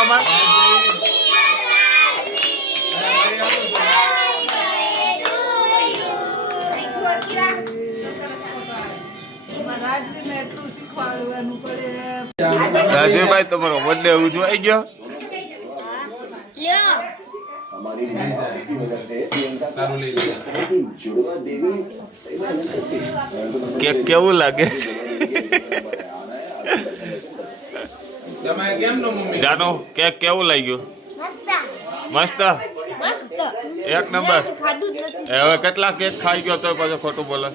ફોટોમાં? રાજુભાઈ તમારો બર્થડે ઉજવાઈ ગયો? કેક કેવું લાગે છે? જાનો કેક કેવું લાગ્યું? મસ્ત એક નંબર. હવે કેટલા કેક ખાઈ ગયો તો પાછો ખોટું બોલે?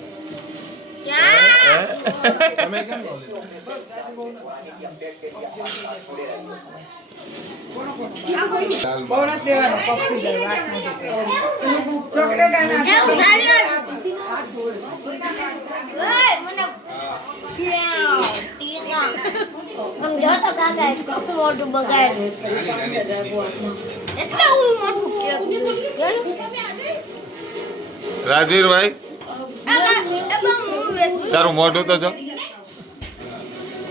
રાજવીરભાઈ તારું મોઢું તો જો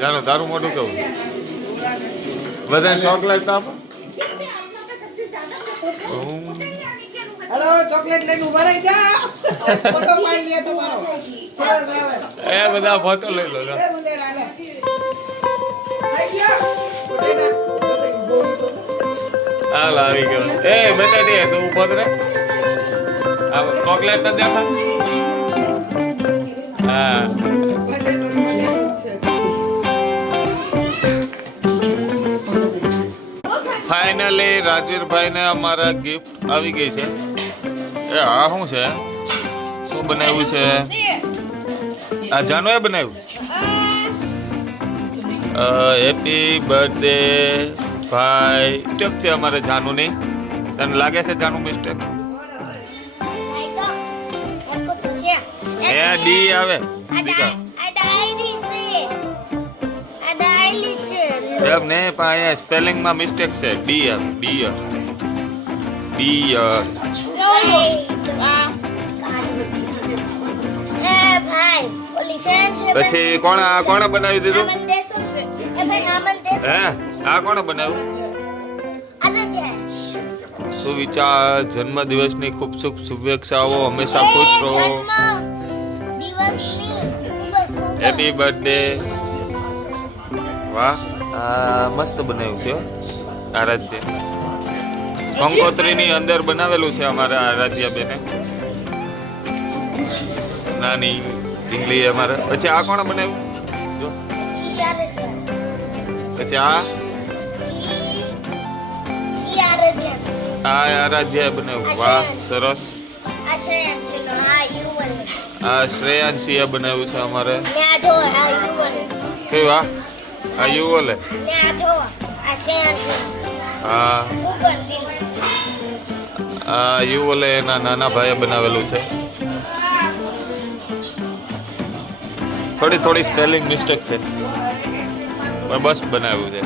જાનો, તારું મોઢું કેવું? બધાને ચોકલેટ આપો. હેલો, ચોકલેટ લઈને ઉભા રહી જા. ફોટો પાડી લે તમારો. સરસ આવે. એ બધા ફોટો લઈ લો. એ મુંદેડા લે. આઈ ગયા. હાલ આવી ગયો. એ બેટા દે તું ઉભો રહે. આ ચોકલેટ ન દેખા. હા ફાઇનલી રાજવીરભાઈ ને અમારા ગિફ્ટ આવી ગઈ છે. એ આ શું છે? શું બનાવ્યું છે? આ જાનોએ બનાવ્યું. હેપી બર્થડે ભાઈ. મિસ્ટેક છે અમારે જાનુની. તને લાગે છે જાનુ મિસ્ટેક? એ ડી આવે. એમ ને પણ સ્પેલિંગ માં મિસ્ટેક છે. Dear dear dear. પછી કોણે બનાવી દીધું? હે આ કોણે બનાવ્યું? સુવિચાર જન્મદિવસની ખૂબ ખૂબ શુભેચ્છાઓ. હંમેશા ખુશ રહો. Happy birthday. વાહ મસ્ત બનાવ્યું છે આરાધ્ય. કંકોત્રીની અંદર બનાવેલું છે અમારા આરાધ્યા બેને. નાની ઢીંગલી અમારે. પછી આ કોણે બનાવ્યું? જો પછી આ આરાધ્યાએ બનાવ્યું. વાહ સરસ. આ શ્રેયાંશીએ બનાવ્યું છે અમારે. કઈ વાહ આ યુવલે. હા આ યુવલે એના નાના ભાઈએ બનાવેલું છે. થોડી થોડી સ્પેલિંગ મિસ્ટેક છે પણ બસ બનાવ્યું છે.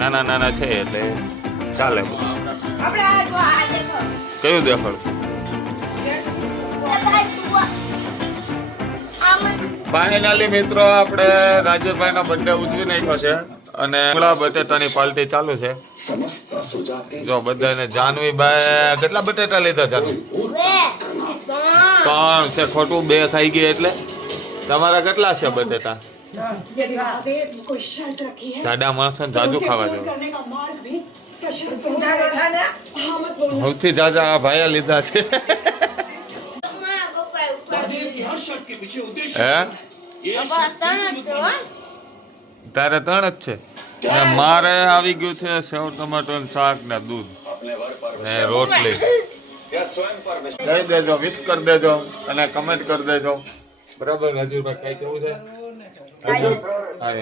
નાના નાના છે એટલે ચાલે. કયું દેખાડ? ફાઇનલી મિત્રો આપણે રાજવીરભાઈ નો બર્થડે ઉજવી નાખ્યો છે અને બટેટાની પાર્ટી ચાલુ છે. જો બધાને જાનવીભાઈ કેટલા બટેટા લીધા? જાનવી 3 છે. ખોટું 2 ખાઈ ગયા એટલે તમારા કેટલા છે બટેટા? જાડા માણસો જાજુ ખાવા જોઈએ. સૌથી જાજા આ ભાઈએ લીધા છે. તારે 3 જ છે. મારે આવી ગયું છે સેવ ટમાટર શાક ને દૂધ ને રોટલી. કહી દેજો, વિશ કરી દેજો અને કમેન્ટ કરી દેજો. બરાબર રાજવીરભાઈ કઈ કેવું છે? હા